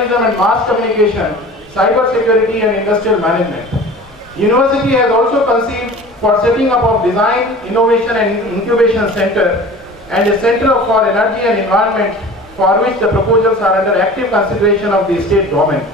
journalism and mass communication, cyber security and industrial management. University has also conceived for setting up of design, innovation and incubation center and a center for energy and environment for which the proposals are under active consideration of the state government.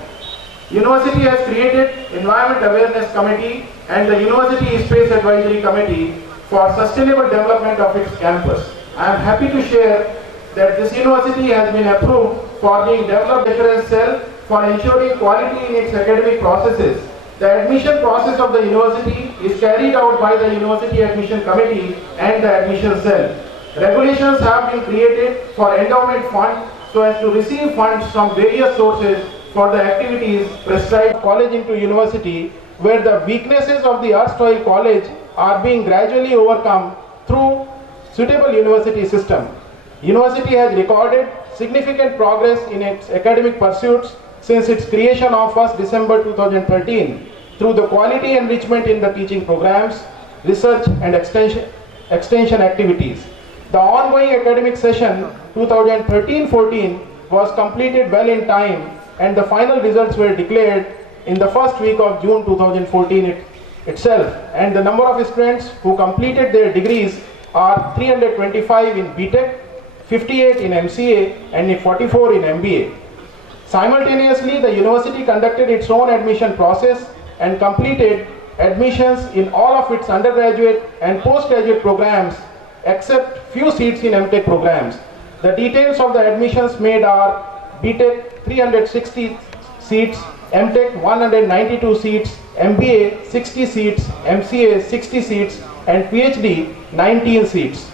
University has created Environment Awareness Committee and the University Space Advisory Committee for sustainable development of its campus. I am happy to share that this university has been approved for being developed reference cell for ensuring quality in its academic processes. The admission process of the university is carried out by the University Admission Committee and the admission cell. Regulations have been created for endowment fund so as to receive funds from various sources for the activities prescribed college into university, where the weaknesses of the erstwhile college are being gradually overcome through suitable university system. University has recorded significant progress in its academic pursuits since its creation of 1st December 2013 through the quality enrichment in the teaching programs, research and extension activities. The ongoing academic session 2013-14 was completed well in time and the final results were declared in the first week of June 2014 itself, and the number of students who completed their degrees are 325 in BTech, 58 in MCA and 44 in MBA. Simultaneously, the university conducted its own admission process and completed admissions in all of its undergraduate and postgraduate programs except few seats in MTech programs. The details of the admissions made are BTech 360 seats, MTech 192 seats, MBA 60 seats, MCA 60 seats and PhD 19 seats.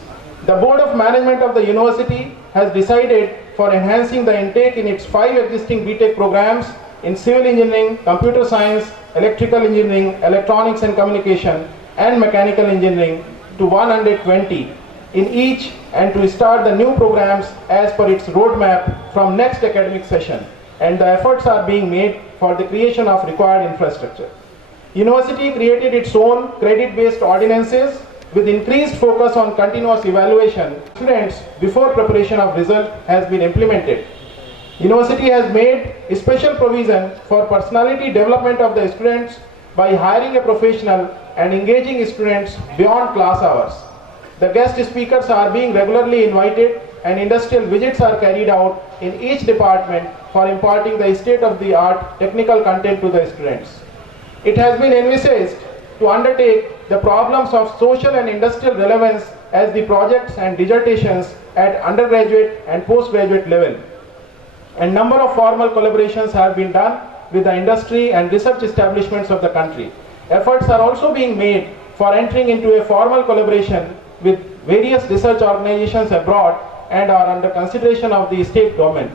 The Board of Management of the university has decided for enhancing the intake in its 5 existing BTech programs in civil engineering, computer science, electrical engineering, electronics and communication and mechanical engineering to 120 in each, and to start the new programs as per its roadmap from next academic session, and the efforts are being made for the creation of required infrastructure. University created its own credit-based ordinances with increased focus on continuous evaluation. Students before preparation of result has been implemented. University has made a special provision for personality development of the students by hiring a professional and engaging students beyond class hours. The guest speakers are being regularly invited and industrial visits are carried out in each department for imparting the state-of-the-art technical content to the students. It has been envisaged to undertake the problems of social and industrial relevance as the projects and dissertations at undergraduate and postgraduate level. And number of formal collaborations have been done with the industry and research establishments of the country. Efforts are also being made for entering into a formal collaboration with various research organizations abroad and are under consideration of the state government.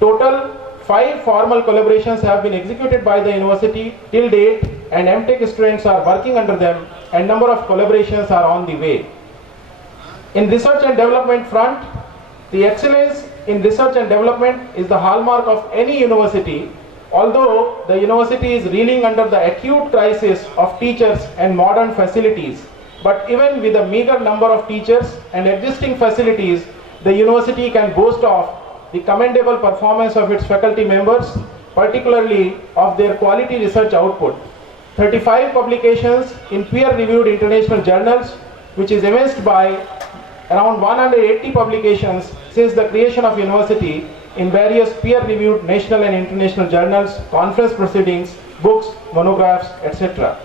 Total 5 formal collaborations have been executed by the university till date, and MTech students are working under them, and number of collaborations are on the way. In research and development front, the excellence in research and development is the hallmark of any university. Although the university is reeling under the acute crisis of teachers and modern facilities, but even with a meager number of teachers and existing facilities, the university can boast of the commendable performance of its faculty members, particularly of their quality research output. 35 publications in peer-reviewed international journals, which is evinced by around 180 publications since the creation of university in various peer-reviewed national and international journals, conference proceedings, books, monographs, etc.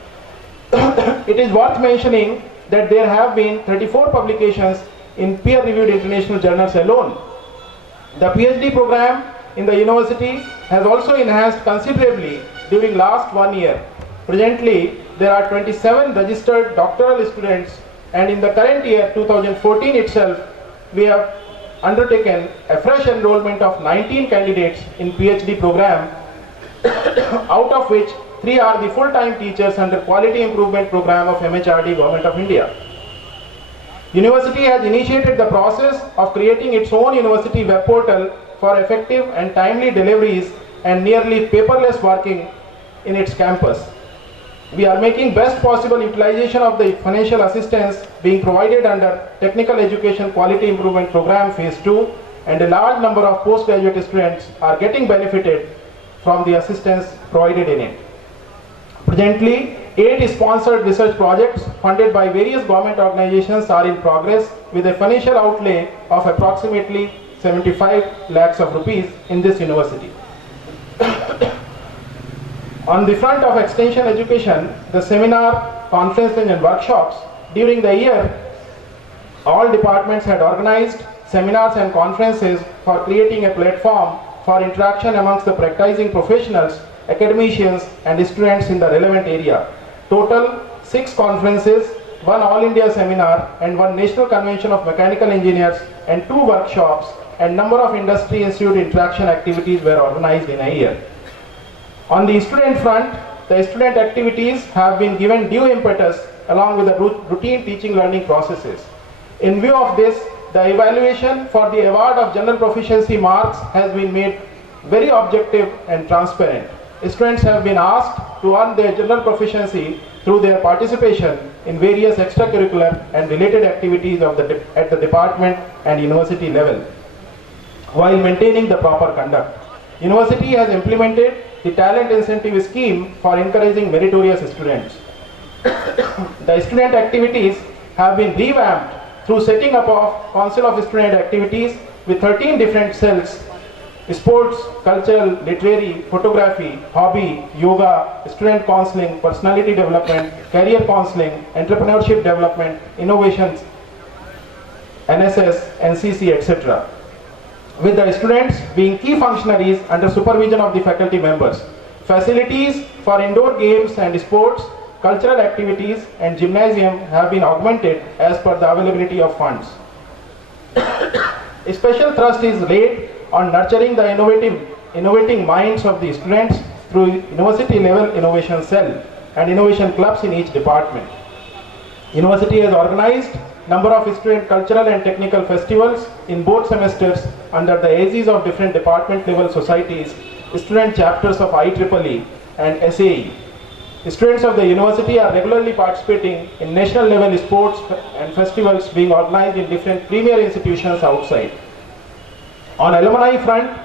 It is worth mentioning that there have been 34 publications in peer-reviewed international journals alone. The PhD program in the university has also enhanced considerably during last 1 year. Presently, there are 27 registered doctoral students, and in the current year 2014 itself, we have undertaken a fresh enrollment of 19 candidates in PhD program, out of which 3 are the full-time teachers under Quality Improvement Program of MHRD Government of India. University has initiated the process of creating its own university web portal for effective and timely deliveries and nearly paperless working in its campus. We are making best possible utilization of the financial assistance being provided under Technical Education Quality Improvement Program Phase 2, and a large number of postgraduate students are getting benefited from the assistance provided in it. Presently, 8 sponsored research projects funded by various government organizations are in progress with a financial outlay of approximately 75 lakhs of rupees in this university. On the front of extension education, the seminar, conferences and workshops during the year, all departments had organized seminars and conferences for creating a platform for interaction amongst the practicing professionals, academicians and students in the relevant area. Total 6 conferences, 1 All India seminar and 1 National Convention of Mechanical Engineers and 2 workshops and number of industry institute interaction activities were organized in a year. On the student front, the student activities have been given due impetus along with the routine teaching learning processes. In view of this, the evaluation for the award of general proficiency marks has been made very objective and transparent. Students have been asked to earn their general proficiency through their participation in various extracurricular and related activities at the department and university level, while maintaining the proper conduct. University has implemented the talent incentive scheme for encouraging meritorious students. The student activities have been revamped through setting up of Council of Student Activities with 13 different cells: sports, cultural, literary, photography, hobby, yoga, student counseling, personality development, career counseling, entrepreneurship development, innovations, NSS, NCC, etc. With the students being key functionaries under supervision of the faculty members. Facilities for indoor games and sports, cultural activities and gymnasium have been augmented as per the availability of funds. A special thrust is laid on nurturing the innovating minds of the students through university level innovation cell and innovation clubs in each department. University has organized number of student cultural and technical festivals in both semesters under the aegis of different department level societies, student chapters of IEEE and SAE. Students of the university are regularly participating in national level sports and festivals being organized in different premier institutions outside. On alumni front,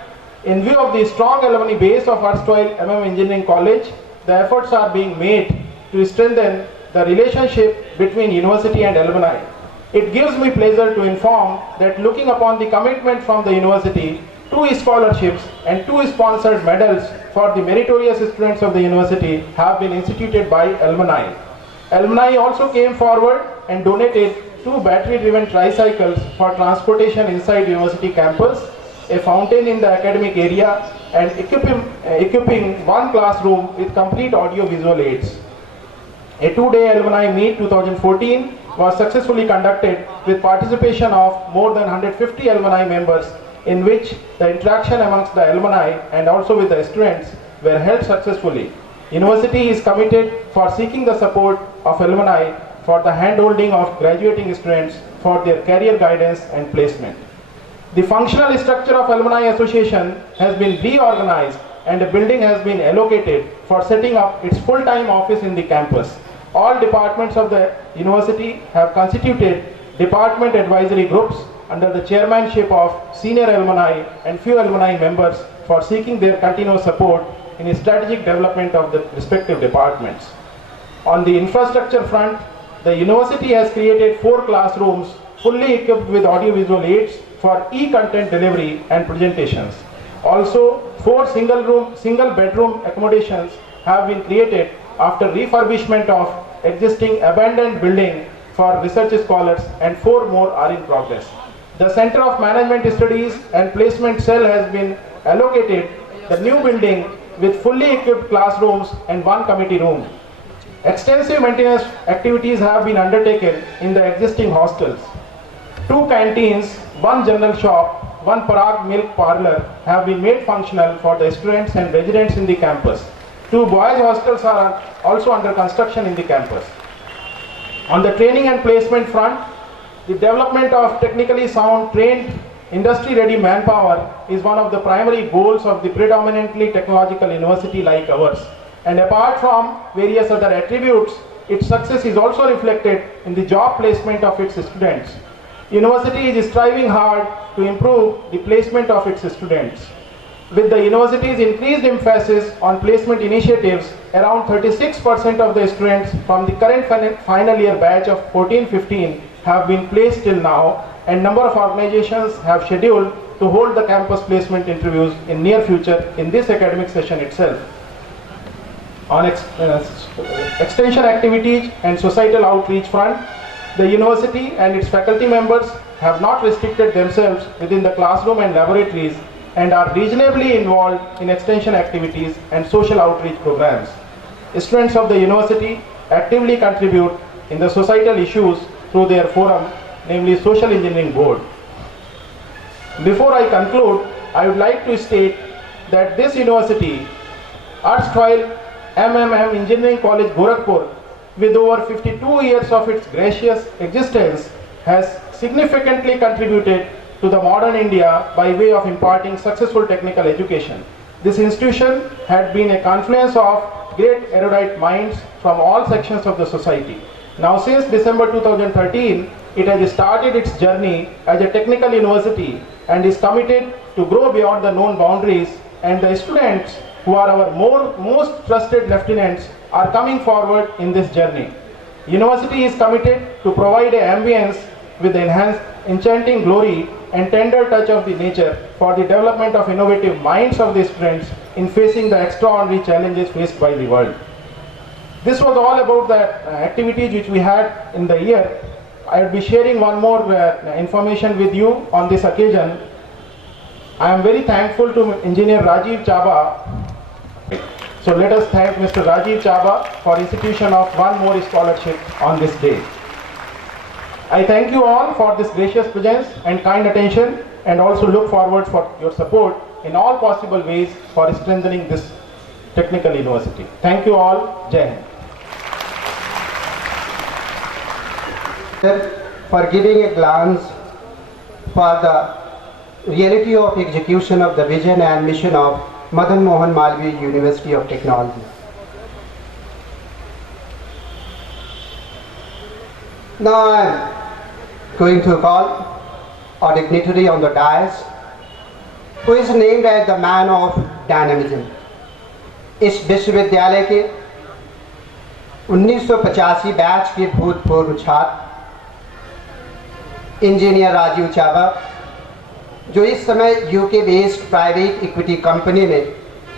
in view of the strong alumni base of erstwhile Engineering College, the efforts are being made to strengthen the relationship between university and alumni. It gives me pleasure to inform that looking upon the commitment from the university, 2 scholarships and 2 sponsored medals for the meritorious students of the university have been instituted by alumni. Alumni also came forward and donated 2 battery-driven tricycles for transportation inside university campus, a fountain in the academic area, and equipping 1 classroom with complete audio-visual aids. A 2-day alumni meet 2014 was successfully conducted with participation of more than 150 alumni members, in which the interaction amongst the alumni and also with the students were held successfully. University is committed for seeking the support of alumni for the handholding of graduating students for their career guidance and placement. The functional structure of Alumni Association has been reorganized and a building has been allocated for setting up its full-time office in the campus. All departments of the university have constituted department advisory groups under the chairmanship of senior alumni and few alumni members for seeking their continuous support in the strategic development of the respective departments. On the infrastructure front, the university has created 4 classrooms fully equipped with audiovisual aids for e-content delivery and presentations. Also, 4 single bedroom accommodations have been created after refurbishment of existing abandoned building for research scholars, and 4 more are in progress. The Center of Management Studies and Placement Cell has been allocated the new building with fully equipped classrooms and 1 committee room. Extensive maintenance activities have been undertaken in the existing hostels. 2 canteens, 1 general shop, 1 Parag milk parlor have been made functional for the students and residents in the campus. 2 boys hostels are also under construction in the campus. On the training and placement front, the development of technically sound, trained, industry-ready manpower is one of the primary goals of the predominantly technological university like ours. And apart from various other attributes, its success is also reflected in the job placement of its students. University is striving hard to improve the placement of its students. With the university's increased emphasis on placement initiatives, around 36% of the students from the current final year batch of 14-15 have been placed till now, and number of organizations have scheduled to hold the campus placement interviews in near future in this academic session itself. On extension activities and societal outreach front, the university and its faculty members have not restricted themselves within the classroom and laboratories and are reasonably involved in extension activities and social outreach programs. Students of the university actively contribute in the societal issues through their forum, namely Social Engineering Board. Before I conclude, I would like to state that this university, erstwhile MMM Engineering College Gorakhpur, with over 52 years of its gracious existence, has significantly contributed to the modern India by way of imparting successful technical education. This institution had been a confluence of great erudite minds from all sections of the society. Now, since December 2013, it has started its journey as a technical university and is committed to grow beyond the known boundaries, and the students who are our most trusted lieutenants are coming forward in this journey. University is committed to provide an ambience with enhanced enchanting glory and tender touch of the nature for the development of innovative minds of the students in facing the extraordinary challenges faced by the world. This was all about the activities which we had in the year. I will be sharing one more information with you on this occasion. I am very thankful to Engineer Rajiv Chaba. So let us thank Mr. Rajiv Chaba for institution of one more scholarship on this day. I thank you all for this gracious presence and kind attention, and also look forward for your support in all possible ways for strengthening this technical university. Thank you all. Jai Hind. For giving a glance for the reality of execution of the vision and mission of Madan Mohan Malviya University of Technology. Now I am going to call a dignitary on the dais who is named as the man of dynamism. इस विश्वविद्यालय के 1985 batch के भूतपूर्व छात्र engineer Rajeev चाबा, जो इस समय UK based private equity company में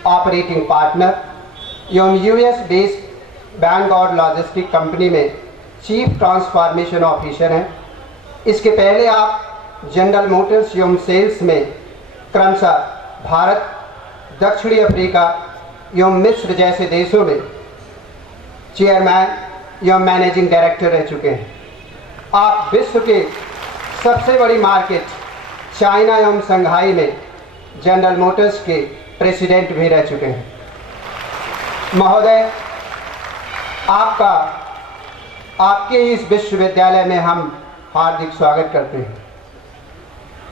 ऑपरेटिंग पार्टनर एवं यूएस बेस्ड बैंक और लॉजिस्टिक कंपनी में चीफ ट्रांसफॉर्मेशन ऑफिसर हैं। इसके पहले आप जनरल मोटर्स एवं सेल्स में क्रमशः भारत, दक्षिणी अफ्रीका एवं मिस्र जैसे देशों में चेयरमैन एवं मैनेजिंग डायरेक्टर रह चुके हैं। आप विश्व के सबसे बड़ी मार्केट चाइना एवं संघाई में जनरल मोटर्स के प्रेसिडेंट भी रह चुके हैं। महोदय, आपके इस विश्वविद्यालय में हम हार्दिक स्वागत करते हैं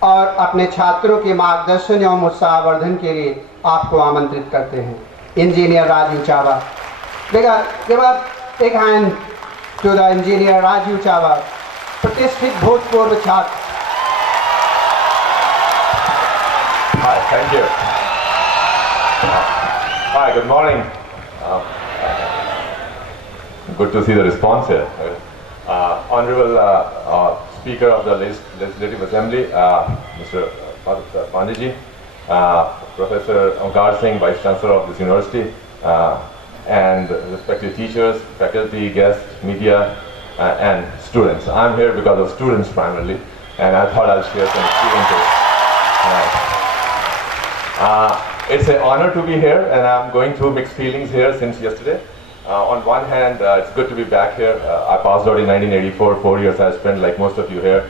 और अपने छात्रों के मार्गदर्शन एवं उत्साहवर्धन के लिए आपको आमंत्रित करते हैं। Engineer Rajeev Chaba, give a big hand to the engineer Rajiv Chaba, प्रतिष्ठित भूतपूर्व छात्र। Hi, thank you. Hi, good morning. Good to see the response here. Honorable Speaker of the Legislative Assembly, Mr. Pandey, Professor Omkar Singh, Vice Chancellor of this university, and respected teachers, faculty, guests, media, and students. I'm here because of students primarily, and I thought I'll share some experiences. It's an honor to be here, and I'm going through mixed feelings here since yesterday. On one hand, it's good to be back here. I passed out in 1984, 4 years I spent, like most of you here,